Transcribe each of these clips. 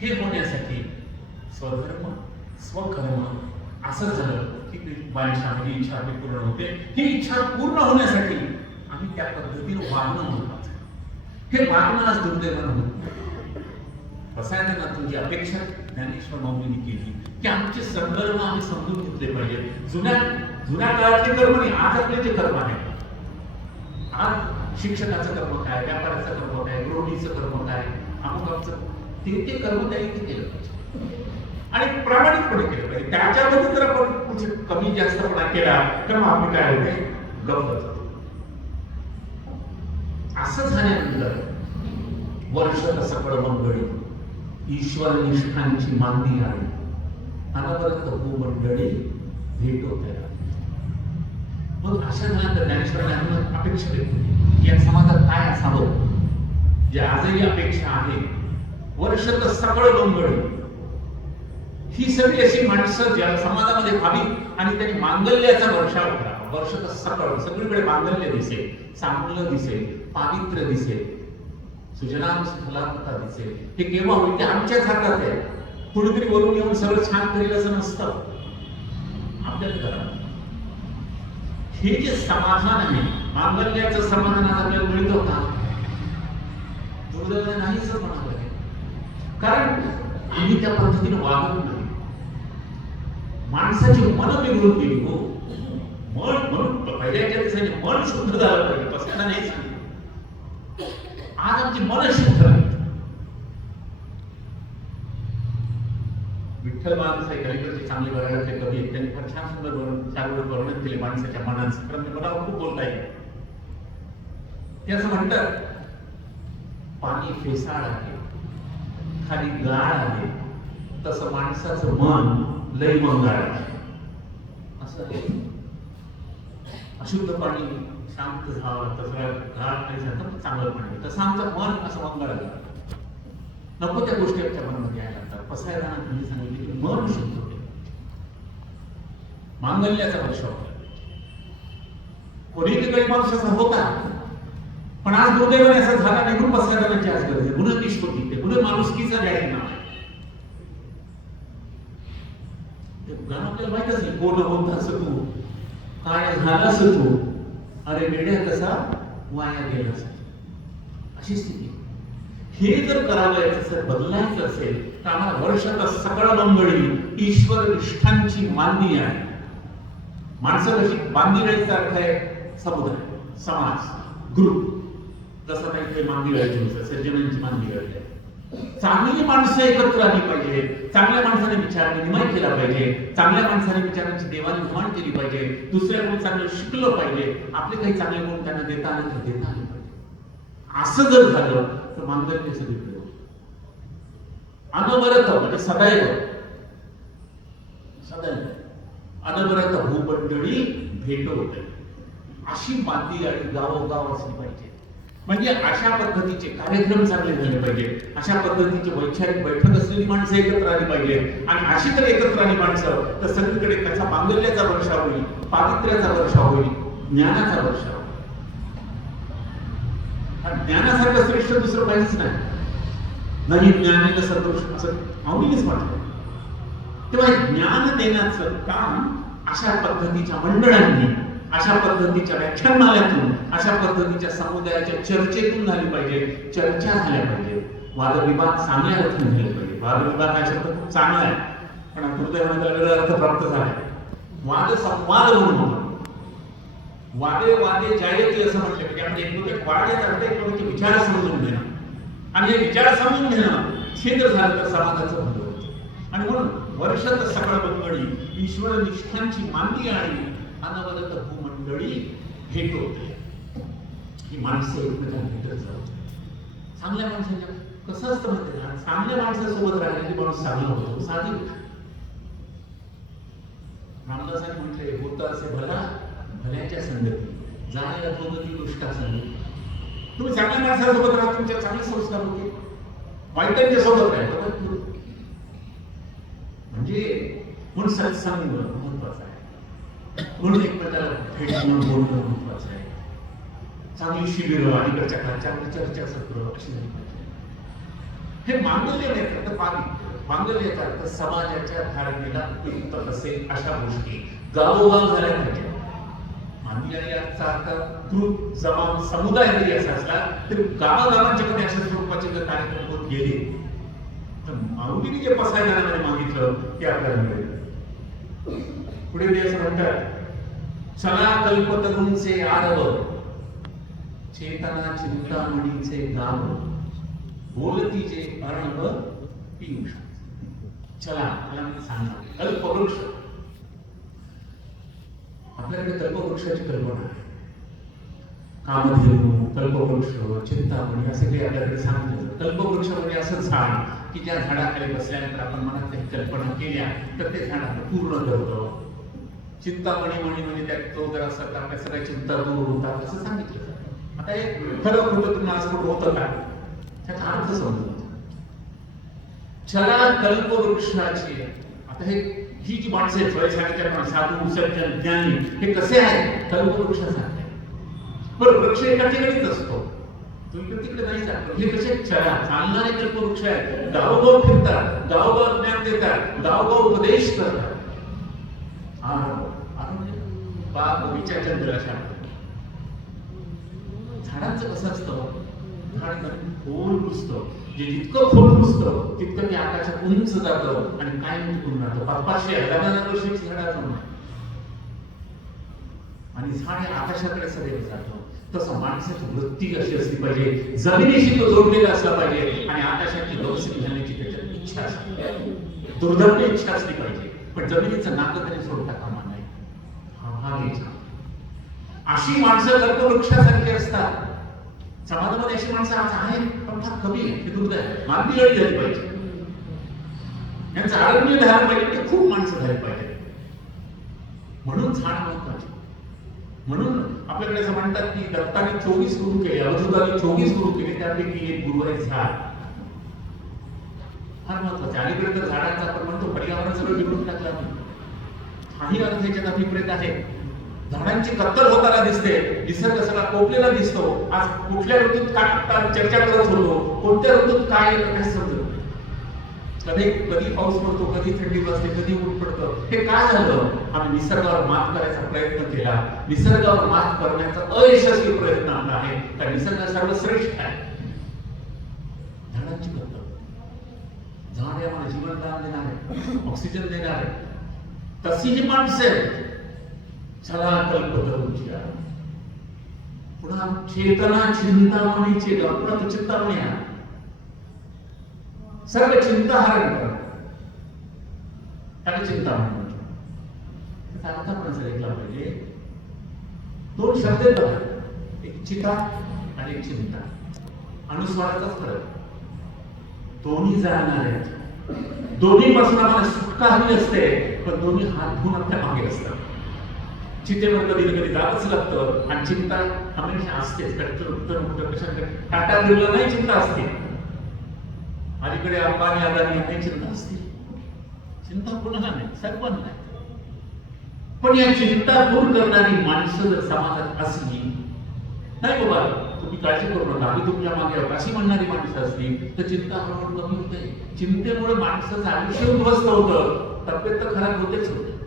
हे होण्यासाठी स्वधर्म स्वकर्म असं झालं की बालिशा ही इच्छा आपली पूर्ण होते. ही इच्छा पूर्ण होण्यासाठी आम्ही त्या पद्धतीने वागणं महत्वाचं हे वागणं आज दुर्दैवानं होत. रसायनातून जी तुमची अपेक्षा ज्ञानेश्वर माऊलींनी केली की आमचे संकर्म आम्ही समजून घेतले पाहिजे. जुन्या जुन्या काळातले कर्म नाही आज आपले जे कर्म आहे आज शिक्षकाचं कर्म काय व्यापाराचं कर्म काय गृहिणीचं कर्म काय अमुक आमचं ते ते कर्म त्यांनी केलं पाहिजे. आणि प्रामाणिकपणे केलं पाहिजे. त्याच्यामध्ये जर आपण कुठे कमी जास्तपणा केला तर मग आम्ही काय होते? गप्प असं झाल्यानंतर वर्ष सकळ मंडळी? ईश्वर निष्ठांची मांदी आहे. अनवरत हो मंडळी भेटो त्याला. मग अशा झाल्यानंतर ज्ञानेश्वरांना अपेक्षा देत या समाजात काय असावं? जे आजही अपेक्षा आहे वर्षात सगळं डोंगळ ही सगळी अशी माणसं ज्या समाजामध्ये व्हावी आणि त्यांनी मांगल्याचा वर्षाव करावा वर्षात सकळ सगळीकडे मांगल्य दिसेल चांगलं दिसेल पावित्र्य दिसेल सुजनाम दिसेल. हे केव्हा होईल ते आमच्याच हातात आहे. कुणीतरी वरून येऊन सगळं छान करेल असं नसतं. आपल्याला करा. हे जे समाधान आहे मांगल्याचं समाधान आपल्याला मिळतं का? दुर्दैव नाहीच म्हणा कारण आम्ही त्या पद्धतीने वागत नाही. माणसाची मन बिघडून गेली हो. मन म्हणून पहिल्याच्या दिवसाने मन शुद्ध झालं पाहिजे पसंत नाही सांगितलं. आज आमची मन शुद्ध नाही विठ्ठल माणसं आहे कलिकडचे चांगले वर्गातले कवी आहेत. त्यांनी फार छान सुंदर वर्णन चार वेळ वर्णन केले माणसाच्या मनाचं कारण ते मला खूप बोलता येईल ते असं म्हणतात पाणी फेसाळ आहे खाली गाळ आहे तसं माणसाचं मन लय मंगाळ आहे. असं आहे. अशुद्ध पाणी शांत झालं तसं गाळ नाही झालं चांगलं पाणी तसं आमचं मन असं मंगळ आहे. नको त्या गोष्टी आमच्या मनामध्ये यायला लागतात. पसायला तुम्ही सांगितले की मन शुद्ध होते. मांगल्याचा वर्ष होता. कोणी काही माणूस असा होता पण आज दुर्दैवाने असं झाला नाही म्हणून पसायदानाची आज गरज आहे. गुन्हा निष्पत्ती ते गुन्हे माणुसकीचा जाहीर नाव आहे. गाणं आपल्याला माहितच नाही. कोण होतास तू काय असं तू. अरे वेड्या कसा वाया गेलास अशी स्थिती. हे जर करावयाचं असेल बदलायचं असेल तर आम्हाला वर्षाचा सगळा मंगळी ईश्वर निष्ठांची माननी आहे. माणसं कशी बांधिराईचा अर्थ आहे. समुदाय समाज ग्रुप. जसं काही काही मांदिरायची होतं सज्जनांची मांदिराई चांगली माणसं एकत्र आली पाहिजे चांगल्या माणसाने विचाराने विनिमय केला पाहिजे चांगल्या माणसाने विचारांची देवाणघेवाण केली पाहिजे दुसऱ्याकडून चांगलं शिकलं पाहिजे आपले काही चांगले गुण त्यांना देता आले तर देता आले पाहिजे. असं जर झालं तर मांगल्य सगळीकडे अनवरत म्हणजे सदैव. सदैव. अनवरत भूमंडळी होते अशी माती आणि गावोगाव असली पाहिजे. म्हणजे अशा पद्धतीचे कार्यक्रम चांगले झाले पाहिजे. अशा पद्धतीची वैचारिक बैठक असलेली माणसं एकत्र आली पाहिजे. आणि अशी जर एकत्र आली माणसं तर सगळीकडे त्याचा मांगल्याचा वर्षा होईल पावित्र्याचा वर्षा होईल ज्ञानाचा वर्षा होईल. ज्ञानासारखं श्रेष्ठ दुसरं काहीच नाही. नाही ज्ञानाला सदृश असं माऊलीनेच म्हटलं. तेव्हा ज्ञान देण्याचं काम अशा पद्धतीच्या मंडळांनी अशा पद्धतीच्या व्याख्यानमाल्यातून अशा पद्धतीच्या समुदायाच्या चर्चेतून झाली पाहिजे चर्चा झाल्या पाहिजे. वादविवाद चांगल्या अर्थाने झाले पाहिजे. वादविवाद हा शब्द खूप चांगला आहे. पण दुर्दैवाने त्याला वेगळा अर्थ प्राप्त झाला वाद संवाद म्हणून वादे वादे जायती असं म्हटलं की आपण एकमेक वाद येत एकमेकांचे विचार समजून घेणं. आणि हे विचार समजून घेणं छेद झालं तर समाजाचं भलं होतं. आणि म्हणून वर्षात सकाळ मंडळी ईश्वर निष्ठांची मांदी आणि अनवरत भूमंडळी भेट होते. ही माणसं एकमेकांना भेटत जात चांगल्या माणसाच्या कसं असतं म्हणते ना चांगल्या माणसासोबत राहिलेली माणूस चांगला होतो. साधी गोष्ट. रामदासांनी म्हटले होतं असे भला भल्याच्या संगती. जाण्याला प्रगती दुष्टा संगती तुम्ही चांगल्या माणसासोबत राहा तुमच्या चांगले संस्कार होते वाईटांच्या सोबत राहा म्हणजे म्हणून सत्संग महत्त्वाचा आहे. म्हणून एकमेकाला भेटणं बोलणं महत्वाचं आहे. चांगली शिबिरं अलीकडच्या काळात चांगली चर्चासत्र अशी झाली पाहिजे हे मांगल्य नाही फक्त पाणी मांगल्याचा अर्थ समाजाच्या धारणेला उपयुक्त असेल अशा गोष्टी गावोगाव झाल्या पाहिजे मांगल्य याचा अर्थ ग्रुप जमाव समुदाय जरी असा असला तरी गावागावांच्या कडे अशा स्वरूपाचे जर कार्यक्रम होत गेले तर माऊलीने जे पसायदानामध्ये मागितलं ते आपल्याला मिळेल. पुढे असं म्हणतात चला कल्पतरूंचे आरव चेतना चिंतामणीचे गाव बोलतीचे अर्णव पियुष चला. मला मी सांगणार कल्पवृक्ष आपल्याकडे कल्पवृक्षाची कल्पना आहे कामधेनू कल्पवृक्ष चिंतामणी असे काही आपल्याकडे सांगितलं कल्पवृक्ष म्हणजे असं झाड की ज्या झाडाखाली बसल्यानंतर आपण मनात काही कल्पना केल्या तर ते झाड पूर्ण करतं चिंतामणी म्हणी म्हणजे त्यात तो जर असं तर आपल्या सगळ्या चिंता दूर होतात असं सांगितलं आता हे खरं खोटं तुम्ही असं कुठं होतं का? त्याचा अर्थ समजून कल्प वृक्षाची आता हे ही जी माणसं आहेत वयसाच्या पण साधू विसर्जन ज्ञानी हे कसे आहे कल्प वृक्षासारखे पण वृक्ष एका ठिकाणीच असतो. तुम्ही तिकडे नाही जात. हे कसे चला चालणारे कल्पवृक्ष आहेत. गावगाव फिरतात गावगाव ज्ञान देतात गावगाव उपदेश करतात. बा आनंद बाग बगीच्याच्या जलाशयात झाडांचं कसं असतं झाड खोल घुसतं जे जितकं खोल घुसतं तितकं ते आकाशात उंच जातं आणि काय टिकून राहतं. पाच पाचशे हजार वर्षाची झाडाचं नाही आणि झाड हे आकाशाकडे सदैव जातं. तसं माणसाची वृत्ती अशी असली पाहिजे? जमिनीशी तो जोडलेला असला पाहिजे आणि आकाशाची लोकसंख्या घालण्याची त्याच्यात इच्छा असली पाहिजे दुर्धर्म इच्छा असली पाहिजे. पण जमिनीचं नातं तरी सोडता कामा भाग घ्यायचा. अशी माणसं कल्पवृक्षासारखी असतात समाजामध्ये अशी माणसं आज आहेत पण फार कमी आहे हे दुर्दैव मानवी अडी झाली पाहिजे. यांचं आरोग्य झालं पाहिजे ते खूप माणसं झाली पाहिजे. म्हणून झाड महत्त्वाचे. म्हणून आपल्याकडे असं म्हणतात की दत्ताने चोवीस गुरु केले अवधूताने चोवीस गुरु केले त्यापैकी एक गुरु आहे झाड. फार महत्त्वाचे. अलीकडे तर झाडांचा आपण म्हणतो पर्यावरण सगळं बिघडून टाकलं आपण. काही अर्थ याच्यात अभिप्रेत आहे. झाडांची कत्तल होताना दिसते निसर्ग सगळा कोपलेला दिसतो. आज कुठल्या ऋतूत काय चर्चा करत होतो कोणत्या ऋतूत काय काय समजत कधी कधी पाऊस पडतो कधी थंडी बसते कधी ऊन पडतं. हे काय झालं? आम्ही निसर्गावर मात करायचा प्रयत्न केला. निसर्गावर मात करण्याचा अयशस्वी प्रयत्न आपला आहे. तर निसर्ग सर्वश्रेष्ठ आहे. झाडांची कत्तल. झाड हे आम्हाला जीवनदान देणार आहे ऑक्सिजन देणार. आहे तशी ही माणसं आहेत चला कल्पतरूची पुन्हा चेतना चिंतामणीचे पुन्हा तो चिंतामणी आहे. सर्व चिंता हरण कर. त्याला चिंतामणी म्हणतो त्याचा अर्थ आपण असं ऐकला पाहिजे दोन शब्द येतात एक चिता आणि एक चिंता. अनुस्वाराचाच फरक. दोन्ही जाणार आहेत दोन्ही पासून आम्हाला सुटका हवी असते पण दोन्ही हात धुवून आपल्या मागे असतात. चितेवर कधी कधी जावंच लागतं आणि चिंता हमेशा असतेच. कधी उत्तर उत्तर कशाकडे टाटा बिर्ला नाही चिंता असते. अलीकडे अंबानी अदानी यांनी चिंता असते. चिंता कुणाला नाही? सर्वांना नाही. पण या चिंता दूर करणारी माणसं जर समाजात असली नाही बाबा तुम्ही काळजी करू नका. आम्ही तुमच्या मागे आहोत. अशी म्हणणारी माणसं असली तर चिंता हळूहळू कमी होते. चिंतेमुळे माणसाचं आयुष्य उद्ध्वस्त होतं. तब्येत तर खराब होतेच होते.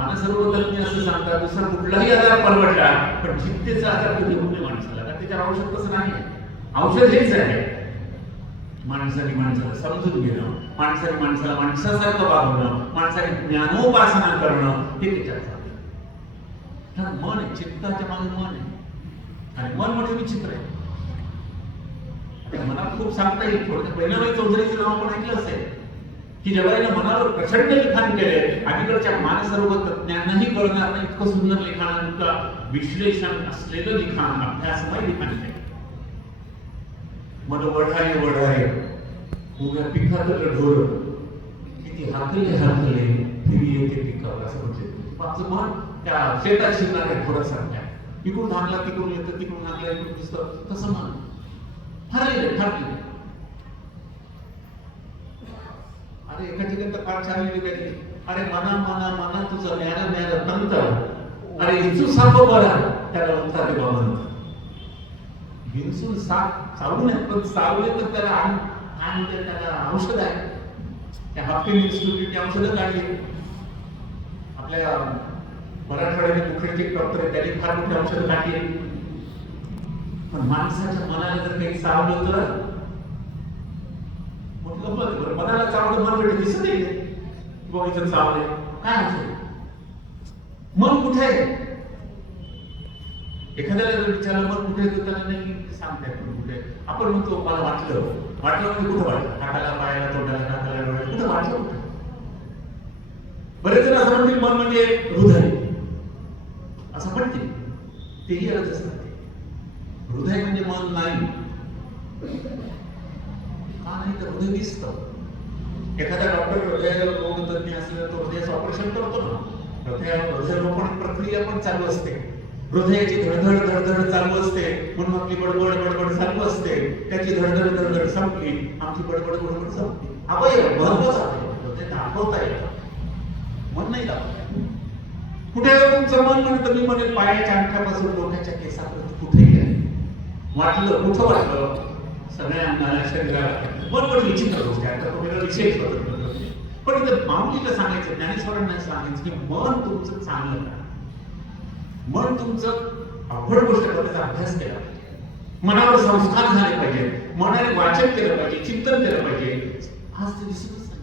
मानसर्वतज्ञ असं सांगतात दुसरा कुठलाही आजार परवडला पण चिंतेचा आजार कधी होऊ नये माणसाला? कारण त्याच्यावर औषध तसं नाही औषध हेच आहे. माणसाने माणसाला समजून घेणं माणसाने माणसाला माणसासारखं वागवणं माणसाने ज्ञानोपासना करणं हे त्याच्यात मन आहे चित्ताच्या मागे मन आहे. आणि मन म्हणजे विचित्र आहे. मला खूप सांगता येईल थोडं पहिल्याबाई चौधरीचं नाव पण ऐकलं असेल. की जेव्हा मनावर प्रचंड लिखाण केले अलीकडच्या मानसरोवर तज्ञांनाही कळणार नाही इतकं सुंदर लिखाण विश्लेषण असलेलं लिखाण अभ्यासमय लिखाण आहे. मन वढाय वढाय उभ्या पिकात ढोर किती हातले हातले फिरी येते पिकावर असं म्हणजे माझं मन त्या शेतात शिरणाऱ्या आहे इकडून हाकला तिकडून येतं तिकडून हाकला इकडून दिसतं. तसं मन ठरलेलं ठरलेलं अरे एका ठिकाणी तर पाठ छान लिहिली अरे मना मना मना तुझं ज्ञान ज्ञान तंत अरे इचू साप बरा त्याला उत्तर देवा म्हणत भिनसून साप चावू नये पण चावले तर त्याला आण- काय म्हणते त्याला औषध आहे. त्या हाफकिन इन्स्टिट्यूटने औषधं काढली आपल्या मराठवाड्याचे मुखेडचे डॉक्टर आहे त्यांनी फार मोठी औषधं काढली पण माणसाच्या मनाला जर काही चावलं तर मनाला चावलं मन दिसत आहे की बाबा इथं चावलंय काय म्हणतो मन कुठे आहे एखाद्याला जर विचारलं मन कुठे येतो त्याला नाही सांगता येत कुठे आपण म्हणतो मला वाटलं वाटलं म्हणजे कुठं वाटलं हाताला पायाला तोंडाला नाकाला डोळ्याला कुठं वाटलं कुठं बरेच जण असं म्हणतील मन म्हणजे हृदय असं म्हणते तेही अर्थ सांगते हृदय म्हणजे मन नाही का नाही तर हृदय दिसतं. एखादा डॉक्टर हृदयाला रोग तज्ञ असलेला तो हृदयाचं ऑपरेशन करतो ना. हृदय हृदयरोपण प्रक्रिया पण चालू असते. हृदयाची धडधड धडधड चालू असते. म्हणून आपली बडबड बडबड चालू असते. त्याची धडधड धडधड संपली. आमची बडबड बडबड संपली. अवयव महत्त्वाचा आहे हृदय दाखवता येतं. मन नाही दाखवता. कुठे हो तुमचं मन? म्हणतं मी म्हणेल पायाच्या अंगठ्यापासून डोक्याच्या केसापर्यंत कुठेही आहे. वाटलं कुठं वाटलं? सगळ्या अंगाला शरीराला. मन पण विचित्र गोष्ट आहे आता तुम्हाला विशेष पण इथं माऊलीला सांगायचं ज्ञानेश्वरांना सांगायचं की मन तुमचं चांगलं करा. मन तुमचं अवघड गोष्ट करण्याचा अभ्यास केला मनावर संस्कार झाले पाहिजे. मनाने वाचन केलं पाहिजे चिंतन केलं पाहिजे. आज ते दिसतच नाही.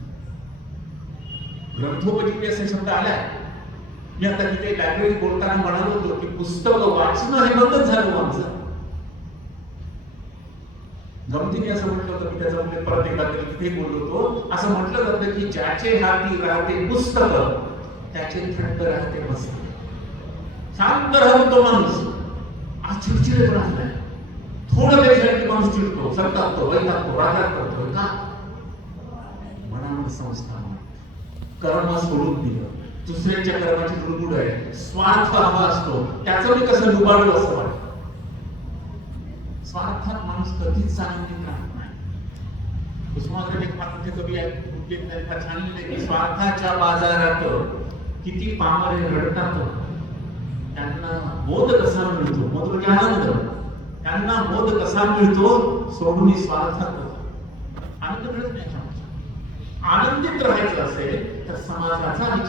ग्रंथोपजीवी असे शब्द आलाय. मी आता तिथे लायब्ररी बोलताना म्हणालो होतो की पुस्तक वाचणं हे बंदच झालं हो माणसं गमतीने असं म्हटलं होतं मी त्याचा उल्लेख परत एकदा तरी तिथे बोललो होतो असं म्हटलं जातं की ज्याचे हाती राहते पुस्तक त्याचे थंड राहते मस्त शांत राहतो तो माणूस आज चिडचिड राहलाय थोडं काही माणूस चिडतो संतापतो वैतागतो रागात करतो का? मनामध्ये संस्कार कर्म सोडून दिलं. दुसऱ्यांच्या कर्माची दुर्गुड आहे. स्वार्थ हवा असतो. त्याचं मी कसं डुबाडू असं स्वार्थात माणूस कधीच आनंदित राहत नाही. उस्मानाबाद एक मराठी कवी आहे कुठले त्यांना सांगितले की स्वार्थाच्या बाजारात किती पामरे रडतात. त्यांना बोध कसा मिळतो? मोद म्हणजे आनंद. त्यांना बोध कसा मिळतो? सोडून स्वार्थात आनंद मिळत नाही आनंदित राहायचं असेल तर समाजाचा विचार